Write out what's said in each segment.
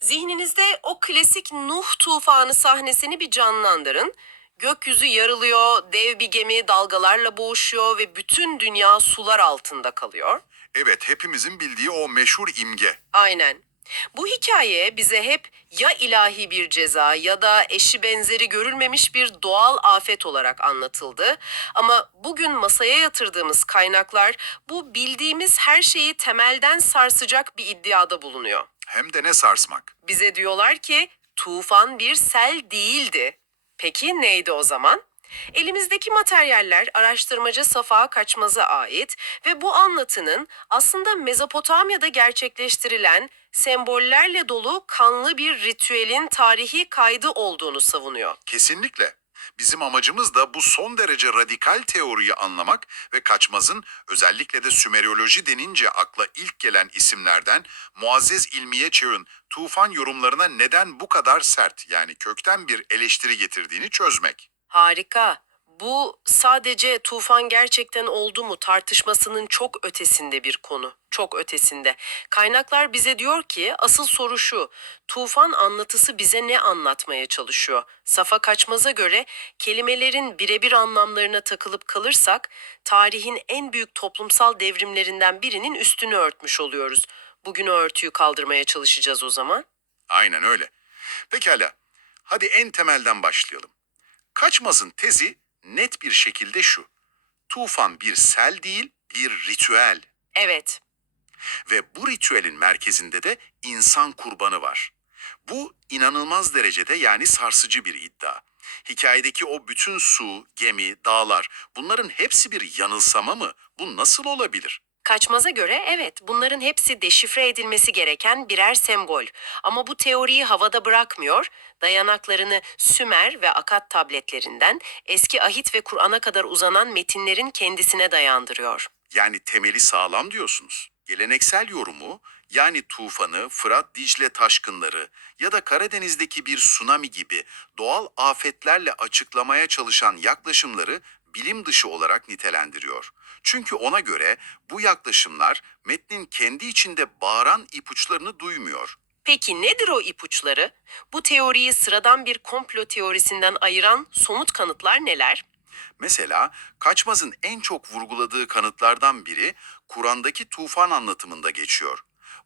Zihninizde o klasik Nuh tufanı sahnesini bir canlandırın. Gökyüzü yarılıyor, dev bir gemi dalgalarla boğuşuyor ve bütün dünya sular altında kalıyor. Evet, hepimizin bildiği o meşhur imge. Aynen. Bu hikaye bize hep ya ilahi bir ceza ya da eşi benzeri görülmemiş bir doğal afet olarak anlatıldı. Ama bugün masaya yatırdığımız kaynaklar bu bildiğimiz her şeyi temelden sarsacak bir iddiada bulunuyor. Hem de ne sarsmak. Bize diyorlar ki tufan bir sel değildi. Peki neydi o zaman? Elimizdeki materyaller araştırmacı Safa Kaçmaz'a ait ve bu anlatının aslında Mezopotamya'da gerçekleştirilen sembollerle dolu kanlı bir ritüelin tarihi kaydı olduğunu savunuyor. Kesinlikle. Bizim amacımız da bu son derece radikal teoriyi anlamak ve Kaçmaz'ın özellikle de Sümeryoloji denince akla ilk gelen isimlerden Muazzez İlmiye Çağ'ın tufan yorumlarına neden bu kadar sert yani kökten bir eleştiri getirdiğini çözmek. Harika. Bu sadece tufan gerçekten oldu mu tartışmasının çok ötesinde bir konu. Çok ötesinde. Kaynaklar bize diyor ki asıl soru şu. Tufan anlatısı bize ne anlatmaya çalışıyor? Safa Kaçmaz'a göre kelimelerin birebir anlamlarına takılıp kalırsak tarihin en büyük toplumsal devrimlerinden birinin üstünü örtmüş oluyoruz. Bugün o örtüyü kaldırmaya çalışacağız o zaman. Aynen öyle. Pekala. Hadi en temelden başlayalım. Kaçmaz'ın tezi net bir şekilde şu. Tufan bir sel değil, bir ritüel. Evet, Ve bu ritüelin merkezinde de insan kurbanı var. Bu inanılmaz derecede yani sarsıcı bir iddia. Hikayedeki o bütün su, gemi, dağlar bunların hepsi bir yanılsama mı? Bu nasıl olabilir? Kaçmaz'a göre evet bunların hepsi deşifre edilmesi gereken birer sembol. Ama bu teoriyi havada bırakmıyor, dayanaklarını Sümer ve Akat tabletlerinden eski ahit ve Kur'an'a kadar uzanan metinlerin kendisine dayandırıyor. Yani temeli sağlam diyorsunuz. Geleneksel yorumu yani tufanı, Fırat Dicle taşkınları ya da Karadeniz'deki bir tsunami gibi doğal afetlerle açıklamaya çalışan yaklaşımları bilim dışı olarak nitelendiriyor. Çünkü ona göre bu yaklaşımlar metnin kendi içinde bağıran ipuçlarını duymuyor. Peki nedir o ipuçları? Bu teoriyi sıradan bir komplo teorisinden ayıran somut kanıtlar neler? Mesela Kaçmaz'ın en çok vurguladığı kanıtlardan biri Kur'an'daki tufan anlatımında geçiyor.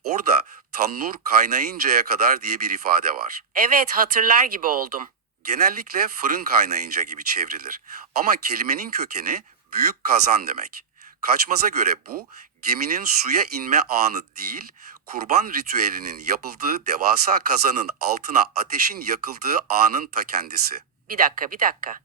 Orada tannur kaynayıncaya kadar diye bir ifade var. Evet hatırlar gibi oldum. Genellikle fırın kaynayınca gibi çevrilir. Ama kelimenin kökeni büyük kazan demek. Kaçmaz'a göre bu geminin suya inme anı değil, kurban ritüelinin yapıldığı devasa kazanın altına ateşin yakıldığı anın ta kendisi. Bir dakika bir dakika.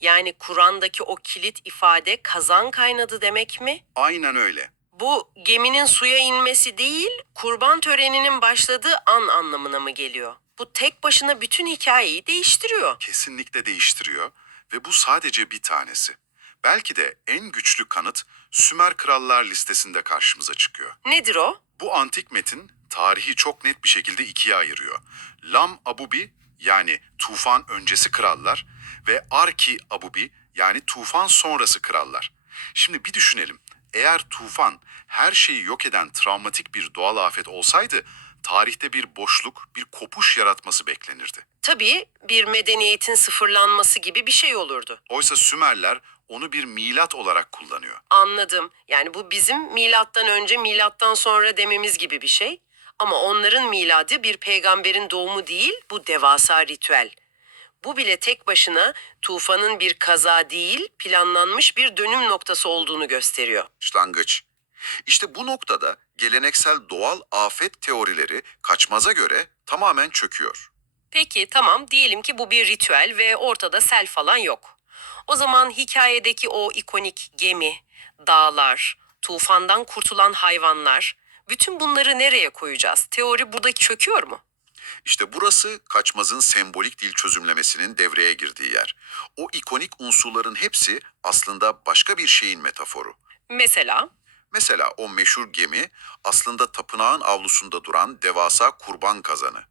Yani Kur'an'daki o kilit ifade kazan kaynadı demek mi? Aynen öyle. Bu geminin suya inmesi değil, kurban töreninin başladığı an anlamına mı geliyor? Bu tek başına bütün hikayeyi değiştiriyor. kesinlikle değiştiriyor ve bu sadece bir tanesi. Belki de en güçlü kanıt Sümer krallar listesinde karşımıza çıkıyor. Nedir o? Bu antik metin tarihi çok net bir şekilde ikiye ayırıyor. Lam Abubi yani tufan öncesi krallar ve Arki Abubi yani tufan sonrası krallar. Şimdi bir düşünelim. Eğer tufan her şeyi yok eden travmatik bir doğal afet olsaydı tarihte bir boşluk, bir kopuş yaratması beklenirdi. Tabii bir medeniyetin sıfırlanması gibi bir şey olurdu. Oysa Sümerler onu bir milat olarak kullanıyor. Anladım. Yani bu bizim milattan önce milattan sonra dememiz gibi bir şey. Ama onların miladı bir peygamberin doğumu değil, bu devasa ritüel. Bu bile tek başına tufanın bir kaza değil, planlanmış bir dönüm noktası olduğunu gösteriyor. Başlangıç. İşte bu noktada geleneksel doğal afet teorileri kaçmaza göre tamamen çöküyor. Peki tamam diyelim ki bu bir ritüel ve ortada sel falan yok. O zaman hikayedeki o ikonik gemi, dağlar, tufandan kurtulan hayvanlar, bütün bunları nereye koyacağız? Teori burada çöküyor mu? İşte burası kaçmazın sembolik dil çözümlemesinin devreye girdiği yer. O ikonik unsurların hepsi aslında başka bir şeyin metaforu. Mesela Mesela o meşhur gemi aslında tapınağın avlusunda duran devasa kurban kazanı.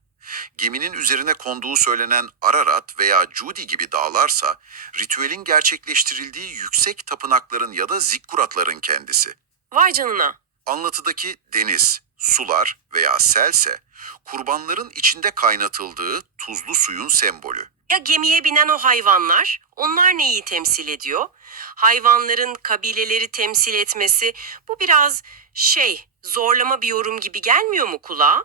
Geminin üzerine konduğu söylenen Ararat veya Cudi gibi dağlarsa ritüelin gerçekleştirildiği yüksek tapınakların ya da zikkuratların kendisi. vay canına. Anlatıdaki deniz, sular veya selse kurbanların içinde kaynatıldığı tuzlu suyun sembolü. Ya gemiye binen o hayvanlar, onlar neyi temsil ediyor? Hayvanların kabileleri temsil etmesi, bu biraz şey, zorlama bir yorum gibi gelmiyor mu kulağa?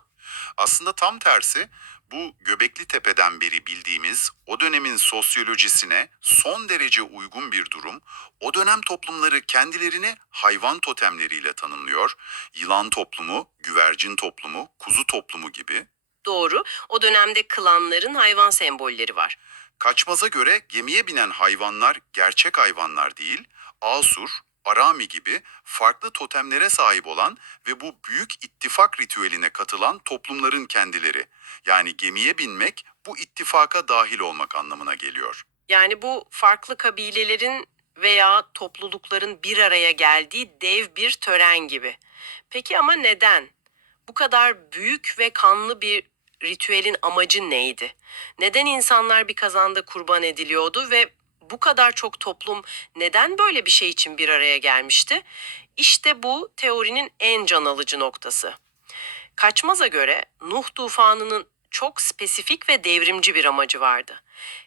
Aslında tam tersi bu Göbekli Tepe'den beri bildiğimiz o dönemin sosyolojisine son derece uygun bir durum. O dönem toplumları kendilerini hayvan totemleriyle tanımlıyor. Yılan toplumu, güvercin toplumu, kuzu toplumu gibi. Doğru, o dönemde klanların hayvan sembolleri var. Kaçmaz'a göre gemiye binen hayvanlar gerçek hayvanlar değil, Asur, Arami gibi farklı totemlere sahip olan ve bu büyük ittifak ritüeline katılan toplumların kendileri. Yani gemiye binmek bu ittifaka dahil olmak anlamına geliyor. Yani bu farklı kabilelerin veya toplulukların bir araya geldiği dev bir tören gibi. Peki ama neden? Bu kadar büyük ve kanlı bir ritüelin amacı neydi? Neden insanlar bir kazanda kurban ediliyordu ve bu kadar çok toplum neden böyle bir şey için bir araya gelmişti? İşte bu teorinin en can alıcı noktası. Kaçmaz'a göre Nuh tufanının çok spesifik ve devrimci bir amacı vardı.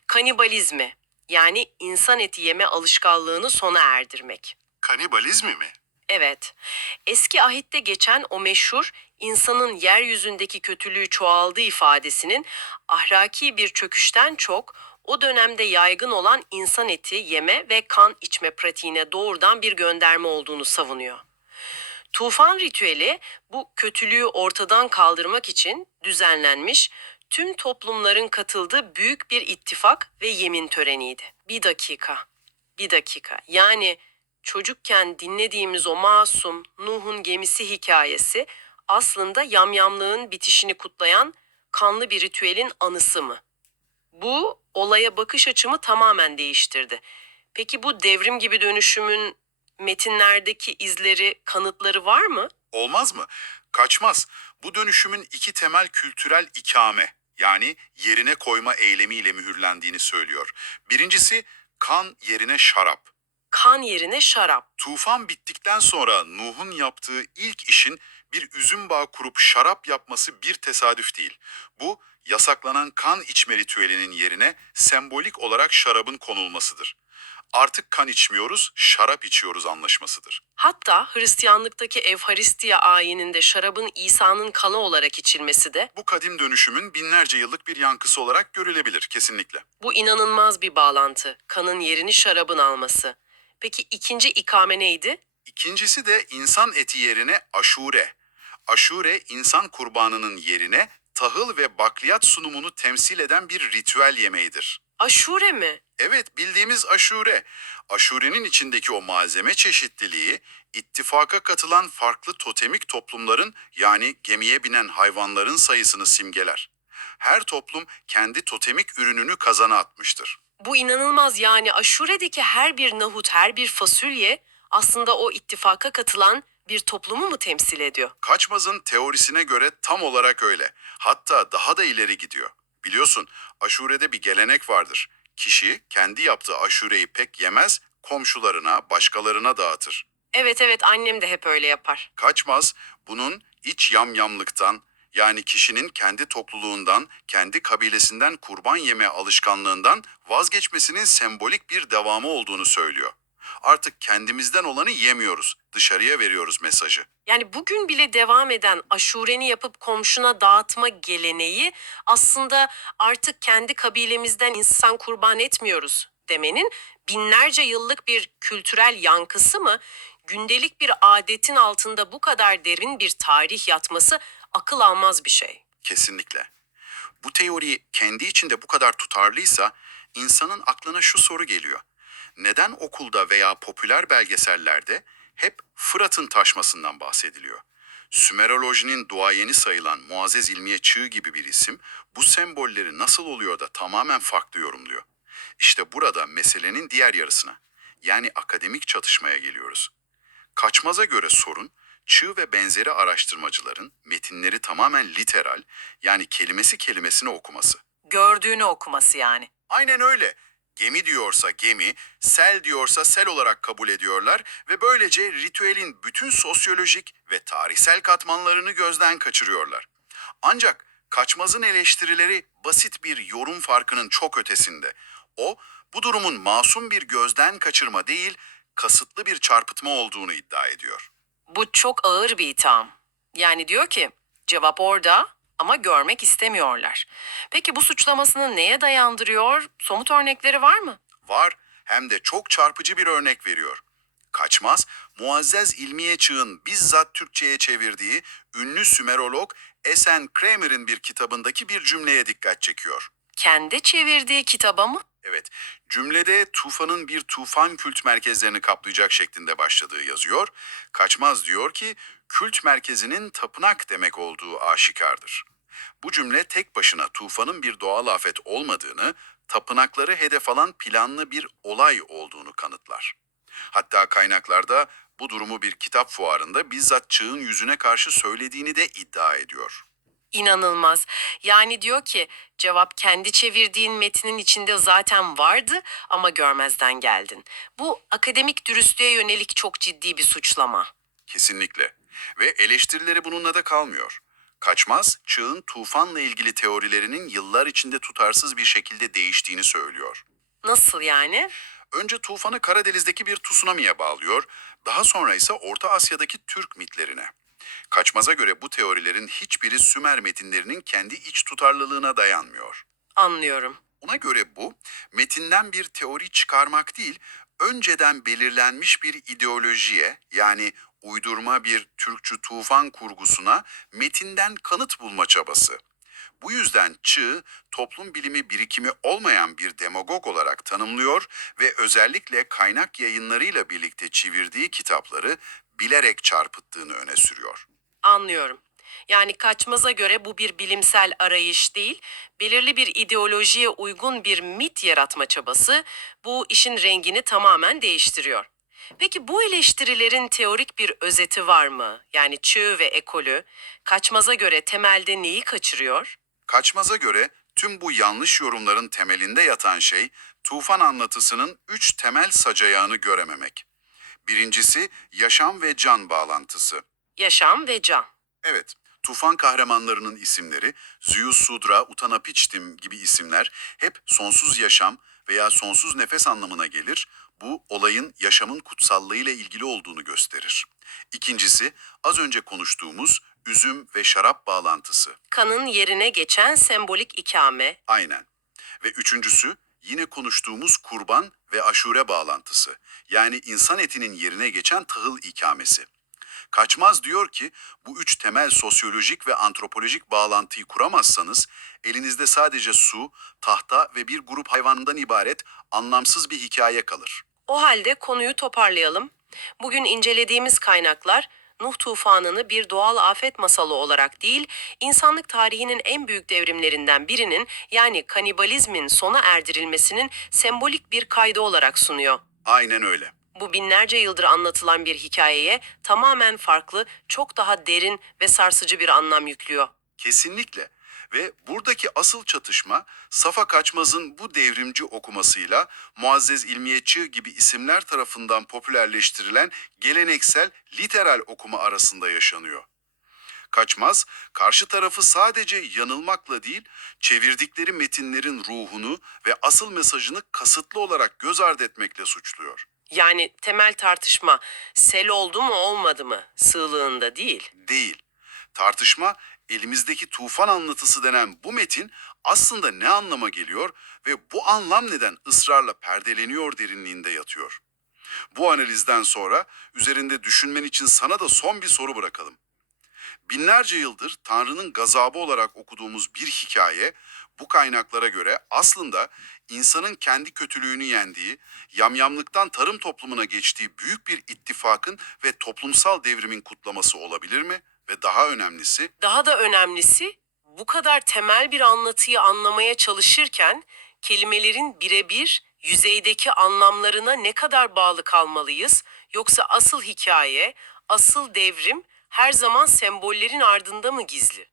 Kanibalizmi yani insan eti yeme alışkanlığını sona erdirmek. Kanibalizmi mi? Evet, eski ahitte geçen o meşhur insanın yeryüzündeki kötülüğü çoğaldı ifadesinin ahlaki bir çöküşten çok o dönemde yaygın olan insan eti yeme ve kan içme pratiğine doğrudan bir gönderme olduğunu savunuyor. Tufan ritüeli bu kötülüğü ortadan kaldırmak için düzenlenmiş tüm toplumların katıldığı büyük bir ittifak ve yemin töreniydi. Bir dakika, bir dakika. Yani çocukken dinlediğimiz o masum Nuh'un gemisi hikayesi aslında yamyamlığın bitişini kutlayan kanlı bir ritüelin anısı mı? Bu olaya bakış açımı tamamen değiştirdi. Peki bu devrim gibi dönüşümün metinlerdeki izleri, kanıtları var mı? Olmaz mı? Kaçmaz. Bu dönüşümün iki temel kültürel ikame yani yerine koyma eylemiyle mühürlendiğini söylüyor. Birincisi kan yerine şarap. Kan yerine şarap. Tufan bittikten sonra Nuh'un yaptığı ilk işin bir üzüm bağı kurup şarap yapması bir tesadüf değil. Bu yasaklanan kan içme ritüelinin yerine sembolik olarak şarabın konulmasıdır. Artık kan içmiyoruz, şarap içiyoruz anlaşmasıdır. Hatta Hristiyanlıktaki Evharistiya ayininde şarabın İsa'nın kanı olarak içilmesi de Bu kadim dönüşümün binlerce yıllık bir yankısı olarak görülebilir kesinlikle. bu inanılmaz bir bağlantı. Kanın yerini şarabın alması. Peki ikinci ikame neydi? İkincisi de insan eti yerine aşure. Aşure insan kurbanının yerine tahıl ve bakliyat sunumunu temsil eden bir ritüel yemeğidir. Aşure mi? Evet bildiğimiz aşure. Aşurenin içindeki o malzeme çeşitliliği ittifaka katılan farklı totemik toplumların yani gemiye binen hayvanların sayısını simgeler. Her toplum kendi totemik ürününü kazana atmıştır. Bu inanılmaz yani aşuredeki her bir nahut, her bir fasulye aslında o ittifaka katılan bir toplumu mu temsil ediyor? Kaçmaz'ın teorisine göre tam olarak öyle. Hatta daha da ileri gidiyor. Biliyorsun aşurede bir gelenek vardır. Kişi kendi yaptığı aşureyi pek yemez, komşularına, başkalarına dağıtır. Evet evet annem de hep öyle yapar. Kaçmaz bunun iç yamyamlıktan yani kişinin kendi topluluğundan, kendi kabilesinden kurban yeme alışkanlığından vazgeçmesinin sembolik bir devamı olduğunu söylüyor. Artık kendimizden olanı yemiyoruz, dışarıya veriyoruz mesajı. Yani bugün bile devam eden aşureni yapıp komşuna dağıtma geleneği aslında artık kendi kabilemizden insan kurban etmiyoruz demenin binlerce yıllık bir kültürel yankısı mı? Gündelik bir adetin altında bu kadar derin bir tarih yatması akıl almaz bir şey. Kesinlikle. Bu teori kendi içinde bu kadar tutarlıysa insanın aklına şu soru geliyor. Neden okulda veya popüler belgesellerde hep Fırat'ın taşmasından bahsediliyor? Sümerolojinin duayeni sayılan Muazzez İlmiye Çığ gibi bir isim bu sembolleri nasıl oluyor da tamamen farklı yorumluyor. İşte burada meselenin diğer yarısına yani akademik çatışmaya geliyoruz. Kaçmaz'a göre sorun, çığ ve benzeri araştırmacıların metinleri tamamen literal yani kelimesi kelimesine okuması. Gördüğünü okuması yani. Aynen öyle. Gemi diyorsa gemi, sel diyorsa sel olarak kabul ediyorlar ve böylece ritüelin bütün sosyolojik ve tarihsel katmanlarını gözden kaçırıyorlar. Ancak Kaçmaz'ın eleştirileri basit bir yorum farkının çok ötesinde. O, bu durumun masum bir gözden kaçırma değil, kasıtlı bir çarpıtma olduğunu iddia ediyor. Bu çok ağır bir itham. Yani diyor ki cevap orada ama görmek istemiyorlar. Peki bu suçlamasını neye dayandırıyor? Somut örnekleri var mı? Var hem de çok çarpıcı bir örnek veriyor. Kaçmaz, Muazzez İlmiye Çığ'ın bizzat Türkçe'ye çevirdiği ünlü Sümerolog Esen Kramer'in bir kitabındaki bir cümleye dikkat çekiyor. Kendi çevirdiği kitaba mı? Evet, cümlede tufanın bir tufan kült merkezlerini kaplayacak şeklinde başladığı yazıyor. Kaçmaz diyor ki, kült merkezinin tapınak demek olduğu aşikardır. Bu cümle tek başına tufanın bir doğal afet olmadığını, tapınakları hedef alan planlı bir olay olduğunu kanıtlar. Hatta kaynaklarda bu durumu bir kitap fuarında bizzat çığın yüzüne karşı söylediğini de iddia ediyor. İnanılmaz. Yani diyor ki cevap kendi çevirdiğin metnin içinde zaten vardı ama görmezden geldin. Bu akademik dürüstlüğe yönelik çok ciddi bir suçlama. Kesinlikle. Ve eleştirileri bununla da kalmıyor. Kaçmaz, çığın tufanla ilgili teorilerinin yıllar içinde tutarsız bir şekilde değiştiğini söylüyor. Nasıl yani? Önce tufanı Karadeniz'deki bir tsunami'ye bağlıyor, daha sonra ise Orta Asya'daki Türk mitlerine. Kaçmaz'a göre bu teorilerin hiçbiri Sümer metinlerinin kendi iç tutarlılığına dayanmıyor. Anlıyorum. Ona göre bu, metinden bir teori çıkarmak değil, önceden belirlenmiş bir ideolojiye yani uydurma bir Türkçü tufan kurgusuna metinden kanıt bulma çabası. Bu yüzden Çığ, toplum bilimi birikimi olmayan bir demagog olarak tanımlıyor ve özellikle kaynak yayınlarıyla birlikte çevirdiği kitapları bilerek çarpıttığını öne sürüyor. Anlıyorum. Yani kaçmaza göre bu bir bilimsel arayış değil, belirli bir ideolojiye uygun bir mit yaratma çabası bu işin rengini tamamen değiştiriyor. Peki bu eleştirilerin teorik bir özeti var mı? Yani çığ ve ekolü kaçmaza göre temelde neyi kaçırıyor? Kaçmaz'a göre tüm bu yanlış yorumların temelinde yatan şey tufan anlatısının üç temel sacayağını görememek. Birincisi yaşam ve can bağlantısı. Yaşam ve can. Evet, tufan kahramanlarının isimleri Zeus Sudra, Utanapiçtim gibi isimler hep sonsuz yaşam veya sonsuz nefes anlamına gelir. Bu olayın yaşamın kutsallığıyla ilgili olduğunu gösterir. İkincisi az önce konuştuğumuz üzüm ve şarap bağlantısı. Kanın yerine geçen sembolik ikame. Aynen. Ve üçüncüsü yine konuştuğumuz kurban ve aşure bağlantısı. Yani insan etinin yerine geçen tahıl ikamesi. Kaçmaz diyor ki bu üç temel sosyolojik ve antropolojik bağlantıyı kuramazsanız elinizde sadece su, tahta ve bir grup hayvandan ibaret anlamsız bir hikaye kalır. O halde konuyu toparlayalım. Bugün incelediğimiz kaynaklar Nuh tufanını bir doğal afet masalı olarak değil, insanlık tarihinin en büyük devrimlerinden birinin yani kanibalizmin sona erdirilmesinin sembolik bir kaydı olarak sunuyor. Aynen öyle. Bu binlerce yıldır anlatılan bir hikayeye tamamen farklı, çok daha derin ve sarsıcı bir anlam yüklüyor. Kesinlikle. Ve buradaki asıl çatışma Safa Kaçmaz'ın bu devrimci okumasıyla Muazzez İlmiyetçi gibi isimler tarafından popülerleştirilen geleneksel literal okuma arasında yaşanıyor. Kaçmaz, karşı tarafı sadece yanılmakla değil, çevirdikleri metinlerin ruhunu ve asıl mesajını kasıtlı olarak göz ardı etmekle suçluyor. Yani temel tartışma sel oldu mu olmadı mı sığlığında değil. değil. Tartışma elimizdeki tufan anlatısı denen bu metin aslında ne anlama geliyor ve bu anlam neden ısrarla perdeleniyor derinliğinde yatıyor. Bu analizden sonra üzerinde düşünmen için sana da son bir soru bırakalım. Binlerce yıldır Tanrı'nın gazabı olarak okuduğumuz bir hikaye bu kaynaklara göre aslında insanın kendi kötülüğünü yendiği, yamyamlıktan tarım toplumuna geçtiği büyük bir ittifakın ve toplumsal devrimin kutlaması olabilir mi? Ve daha önemlisi Daha da önemlisi bu kadar temel bir anlatıyı anlamaya çalışırken kelimelerin birebir yüzeydeki anlamlarına ne kadar bağlı kalmalıyız yoksa asıl hikaye, asıl devrim her zaman sembollerin ardında mı gizli?